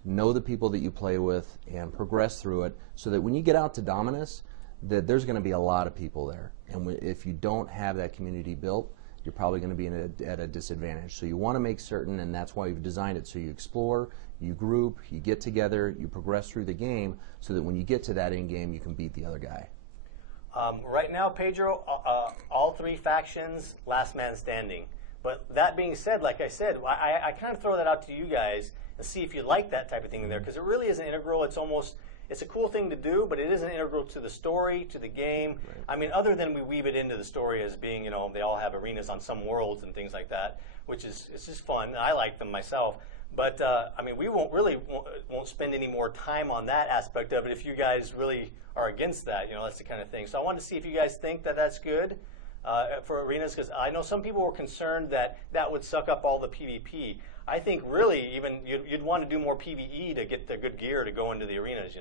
know the people that you play with, and progress through it so that when you get out to Dominus, that there's going to be a lot of people there. And if you don't have that community built, you're probably going to be at a disadvantage. So you want to make certain, and that's why you've designed it, so you explore, you group, you get together, you progress through the game so that when you get to that end game, you can beat the other guy. Right now, Pedro, all three factions, last man standing. But that being said, like I said, I kind of throw that out to you guys and see if you like that type of thing in there, because it really isn't integral. It's a cool thing to do, but it isn't integral to the story, to the game. Right. I mean, other than we weave it into the story as being, they all have arenas on some worlds and things like that, which is, it's just fun. And I like them myself. But, I mean, we won't spend any more time on that aspect of it if you guys really are against that. That's the kind of thing. So I wanted to see if you guys think that that's good for arenas, because I know some people were concerned that that would suck up all the PvP. I think really even you'd want to do more PvE to get the good gear to go into the arenas,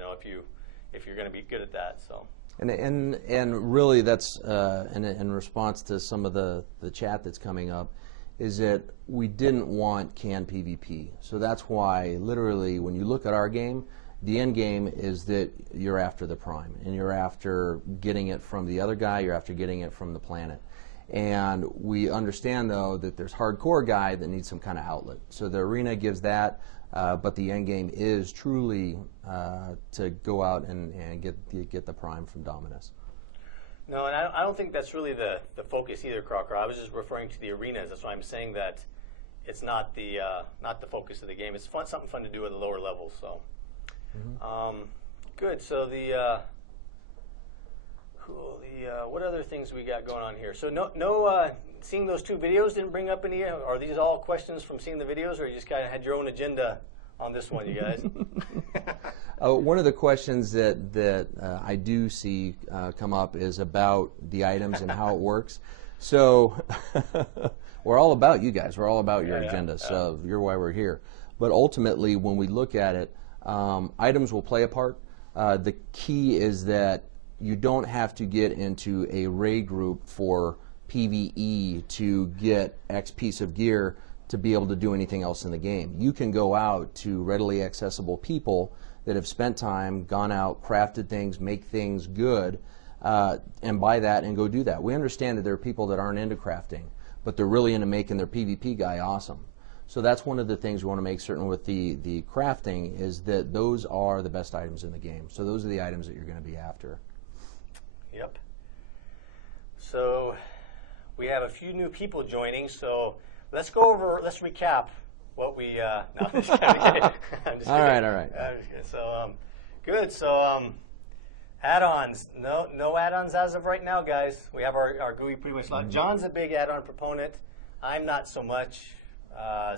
if you're going to be good at that. So. And really that's in response to some of the chat that's coming up, is that we didn't want canned PvP. So that's why literally when you look at our game, the end game is that you're after the prime, and you're after getting it from the other guy, you're after getting it from the planet. And we understand, though, that there's hardcore guy that needs some kind of outlet. So the arena gives that, but the end game is truly to go out and get the prime from Dominus. No, and I don't think that's really the focus either, Crocker. I was just referring to the arenas. That's why I'm saying that it's not the focus of the game. It's something fun to do at the lower levels. So, good. So what other things we got going on here? So seeing those two videos didn't bring up any. Are these all questions from seeing the videos, or you just kind of had your own agenda on this one, you guys? One of the questions that I do see come up is about the items and how it works. So we're all about you guys. We're all about your agenda. So you're why we're here. But ultimately, when we look at it, items will play a part. The key is that you don't have to get into a raid group for PvE to get X piece of gear to be able to do anything else in the game. You can go out to readily accessible people that have spent time, gone out, crafted things, make things good, and buy that and go do that. We understand that there are people that aren't into crafting, but they're really into making their PvP guy awesome. So that's one of the things we want to make certain with the crafting, is that those are the best items in the game. So those are the items that you're going to be after. Yep. So we have a few new people joining, so let's recap what we, no, I'm just kidding. I'm just all kidding. Right. So, good. So, add-ons. No add-ons as of right now, guys. We have our GUI pretty much locked. John's a big add-on proponent. I'm not so much.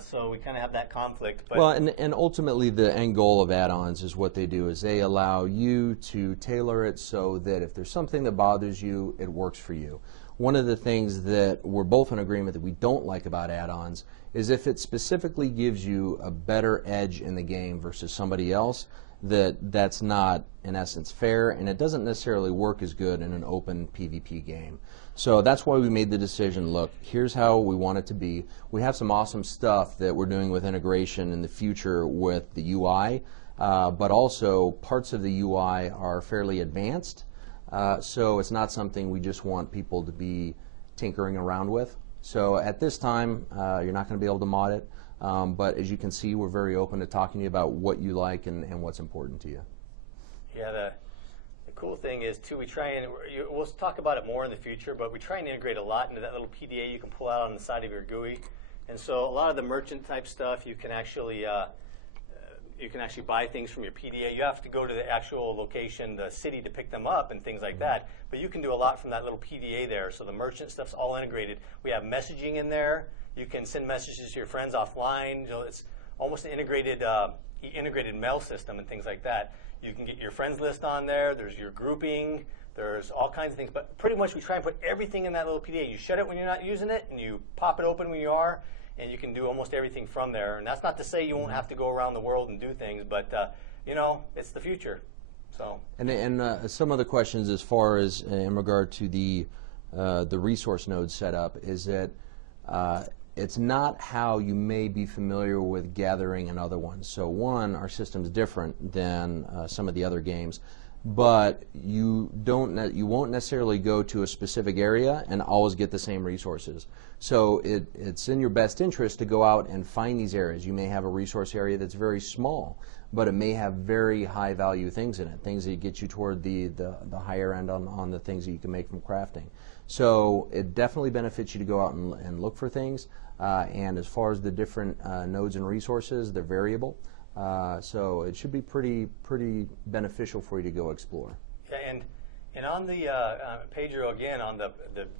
So we kind of have that conflict. But well, and ultimately the end goal of add-ons is what they do is they allow you to tailor it so that if there's something that bothers you, it works for you. One of the things that we're both in agreement that we don't like about add-ons is if it specifically gives you a better edge in the game versus somebody else, that's not, in essence, fair, and it doesn't necessarily work as good in an open PvP game. So that's why we made the decision, look, here's how we want it to be. We have some awesome stuff that we're doing with integration in the future with the UI, but also parts of the UI are fairly advanced, so it's not something we just want people to be tinkering around with. So at this time, you're not going to be able to mod it, but as you can see, we're very open to talking to you about what you like and what's important to you. Yeah, the cool thing is, too, we try and, we'll talk about it more in the future, but we try and integrate a lot into that little PDA you can pull out on the side of your GUI. And so a lot of the merchant type stuff, you can actually you can actually buy things from your PDA. You have to go to the actual location, the city, to pick them up and things like that. But you can do a lot from that little PDA there. So the merchant stuff's all integrated. We have messaging in there. You can send messages to your friends offline. You know, it's almost an integrated mail system and things like that. You can get your friends list on there. There's your grouping. There's all kinds of things. But pretty much we try and put everything in that little PDA. You shut it when you're not using it, and you pop it open when you are, and you can do almost everything from there. And that's not to say you won't have to go around the world and do things, but you know, it's the future. So. And some other questions as far as in regard to the resource node setup is that it's not how you may be familiar with gathering in other ones. So one, our system's different than some of the other games, but you won't necessarily go to a specific area and always get the same resources. So it's in your best interest to go out and find these areas. You may have a resource area that's very small, but it may have very high value things in it, things that get you toward the higher end on the things that you can make from crafting. So it definitely benefits you to go out and look for things. And as far as the different nodes and resources, they're variable. So it should be pretty beneficial for you to go explore. Yeah, and on the Pedro, again, on the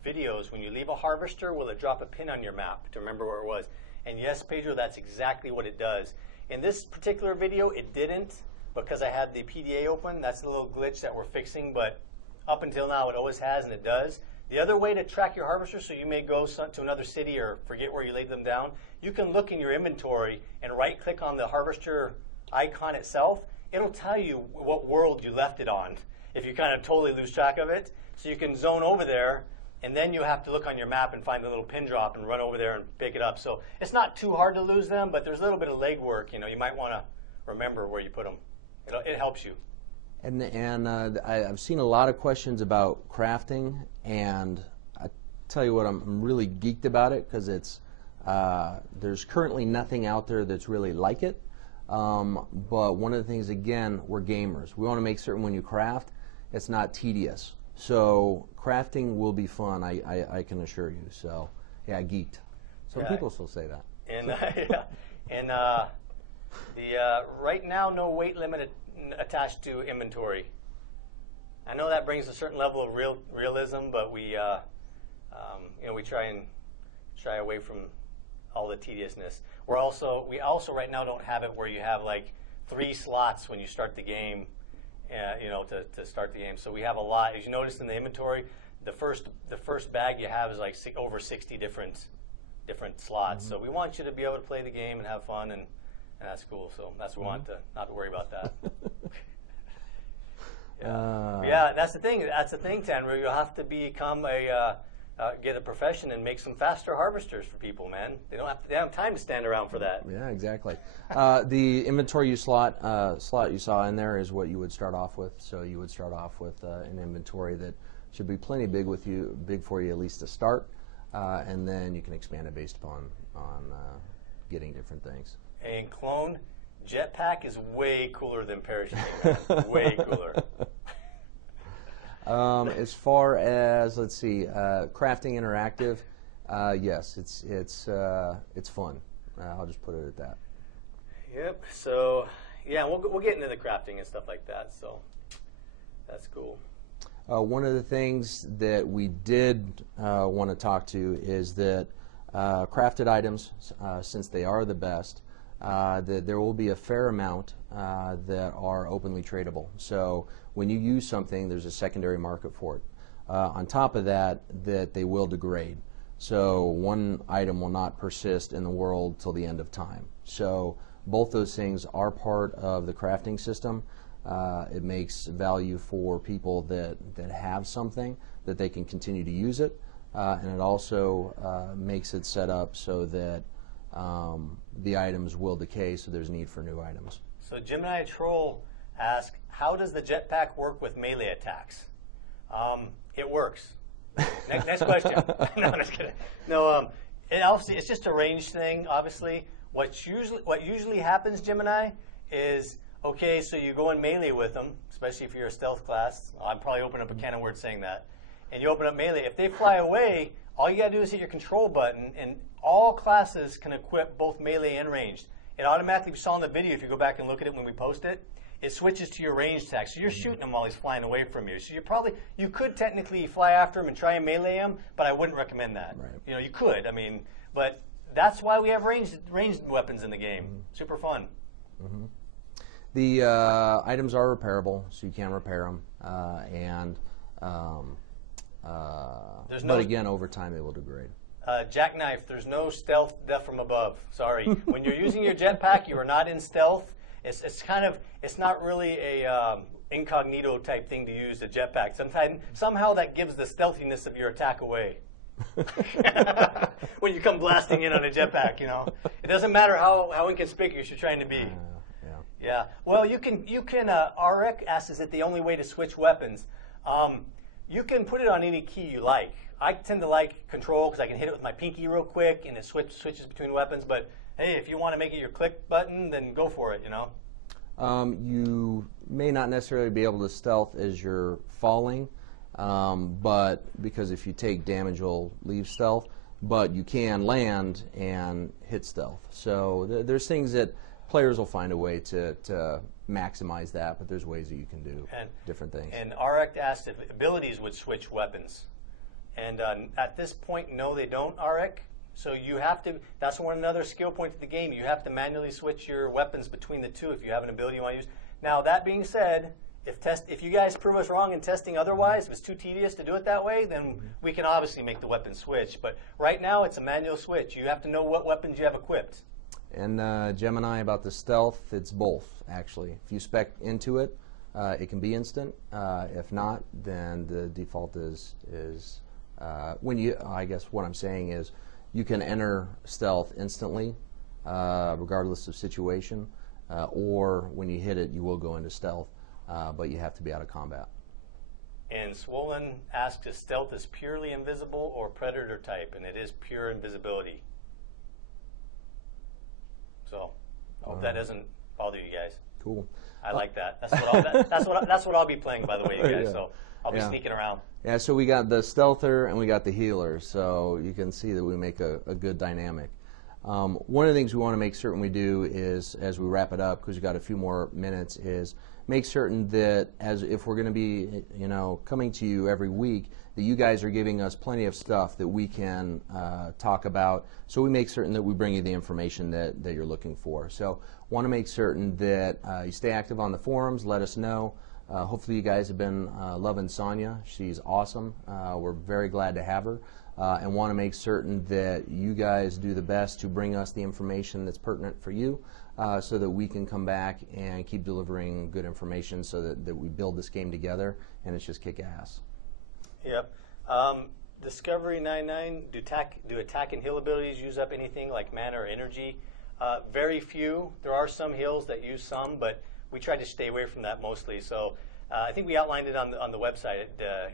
videos, when you leave a harvester, will it drop a pin on your map to remember where it was? And yes, Pedro, that's exactly what it does. In this particular video, it didn't because I had the PDA open. That's a little glitch that we're fixing, but up until now, it always has, and it does. The other way to track your harvester, so you may go to another city or forget where you laid them down, you can look in your inventory and right-click on the harvester icon itself. It'll tell you what world you left it on if you kind of totally lose track of it. So you can zone over there, and then you have to look on your map and find the little pin drop and run over there and pick it up. So it's not too hard to lose them, but there's a little bit of legwork. You know, you might want to remember where you put them. It helps you. And I've seen a lot of questions about crafting, and I tell you what, I'm really geeked about it because it's there's currently nothing out there that's really like it. But one of the things, again, we're gamers. We want to make certain when you craft, it's not tedious. So crafting will be fun, I can assure you. So yeah, geeked. Some people still say that. And and right now, no weight limit attached to inventory. I know that brings a certain level of realism, but we you know, we try and shy away from all the tediousness. We also right now don't have it where you have like 3 slots when you start the game, you know, to start the game. So we have a lot. As you notice in the inventory, the first bag you have is like over 60 different slots. Mm-hmm. So we want you to be able to play the game and have fun, and that's cool. So that's what we want to not to worry about that. Yeah, that's the thing. That's the thing, Tanner. You'll have to become get a profession and make some faster harvesters for people, man. They don't have time to stand around for that. Yeah, exactly. The inventory slot you saw in there is what you would start off with. So you would start off with an inventory that should be plenty big for you at least to start, and then you can expand it based upon getting different things. And clone, jetpack is way cooler than parachuting. Way cooler. As far as, let's see, crafting interactive, yes, it's fun. I'll just put it at that. Yep. So yeah, we'll get into the crafting and stuff like that. So that's cool. One of the things that we did want to talk to is that crafted items, since they are the best, that there will be a fair amount that are openly tradable. So when you use something, there's a secondary market for it. On top of that, that they will degrade. So one item will not persist in the world till the end of time. So both those things are part of the crafting system. It makes value for people that have something, that they can continue to use it. And it also makes it set up so that the items will decay, so there's need for new items. So Gemini Troll asks, how does the jetpack work with melee attacks? It works. Next question. No, I'm just kidding. No, it's just a range thing, obviously. What usually happens, Gemini, is, okay, so you go in melee with them, especially if you're a stealth class. I'd probably open up a can of words saying that. And you open up melee. If they fly away, all you got to do is hit your control button, and all classes can equip both melee and ranged. it automatically, if you saw in the video, if you go back and look at it when we post it, it switches to your range tag. So you're shooting him while he's flying away from you. So you could technically fly after him and try and melee him, but I wouldn't recommend that. Right. You know, you could, I mean, but that's why we have ranged weapons in the game. Super fun. The items are repairable, so you can repair them, but again, over time they will degrade. Jackknife, there's no stealth death from above. Sorry. When you're using your jetpack, you are not in stealth. It's not really a incognito type thing to use a jetpack. Somehow that gives the stealthiness of your attack away. When you come blasting in on a jetpack, you know, it doesn't matter how inconspicuous you're trying to be. Yeah. Well, you can. Rick asks, is it the only way to switch weapons? You can put it on any key you like. I tend to like control because I can hit it with my pinky real quick and it switches between weapons. But hey, if you want to make it your click button, then go for it. You know. You may not necessarily be able to stealth as you're falling, but because if you take damage, you'll leave stealth. But you can land and hit stealth. So there's things that players will find a way to maximize that, but there's ways that you can do different things. And RX asked if abilities would switch weapons. And at this point, no, they don't, RX. So you have to, that's another skill point of the game. You have to manually switch your weapons between the two if you have an ability you want to use. Now, that being said, if you guys prove us wrong in testing otherwise, if it's too tedious to do it that way, then we can obviously make the weapon switch. But right now, it's a manual switch. You have to know what weapons you have equipped. And Gemini, about the stealth, it's both, actually. If you spec into it, it can be instant. If not, then the default is I guess what I'm saying is you can enter stealth instantly, regardless of situation, or when you hit it, you will go into stealth, but you have to be out of combat. And Swollen asks if stealth is purely invisible or predator type, and it is pure invisibility. So, I hope that doesn't bother you guys. Cool. I like that. That's what I'll be playing, by the way, you guys. Yeah. So I'll be sneaking around. Yeah. So we got the stealther and we got the healer. So you can see that we make a good dynamic. One of the things we want to make certain we do is, as we wrap it up, because we've got a few more minutes, is make certain that if we're going to be, coming to you every week, that you guys are giving us plenty of stuff that we can talk about. So we make certain that we bring you the information that you're looking for. So want to make certain that you stay active on the forums. Let us know. Hopefully you guys have been loving Sonia. She's awesome. We're very glad to have her. And want to make certain that you guys do the best to bring us the information that's pertinent for you, so that we can come back and keep delivering good information so that we build this game together and it's just kick ass. Yep. Discovery 99, do attack and heal abilities use up anything like mana or energy? Very few. There are some heals that use some, but we try to stay away from that mostly. So I think we outlined it on the website.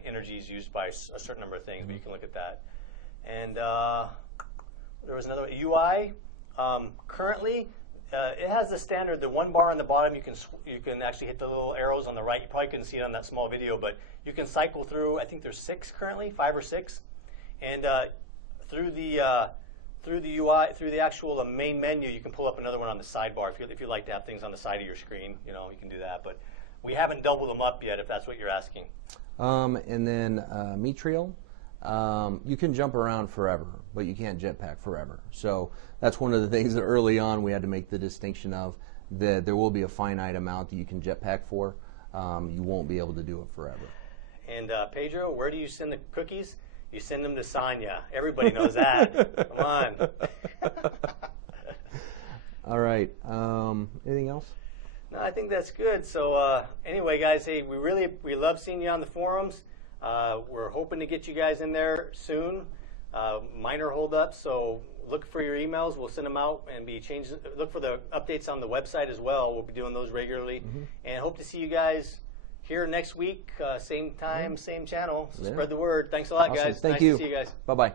Energy is used by a certain number of things, but you can look at that. And there was another UI. Currently, it has the standard. The one bar on the bottom, you can actually hit the little arrows on the right. You probably couldn't see it on that small video, but you can cycle through. I think there's 6 currently, 5 or 6, and through the UI, through the actual main menu, you can pull up another one on the sidebar. If you like to have things on the side of your screen, you can do that. But we haven't doubled them up yet, if that's what you're asking. And then Metriel. You can jump around forever, but you can't jetpack forever. So that's one of the things that early on we had to make the distinction of, that there will be a finite amount that you can jetpack for. You won't be able to do it forever. And Pedro, where do you send the cookies? You send them to Sonia. Everybody knows that. Come on. All right. Anything else? No, I think that's good. So anyway, guys, hey, we love seeing you on the forums. We're hoping to get you guys in there soon. Minor holdups, so look for your emails. We'll send them out and be changed. Look for the updates on the website as well. We'll be doing those regularly. And hope to see you guys here next week, same time, same channel. So spread the word. Thanks a lot, guys. Thank you. Nice to see you guys. Bye-bye.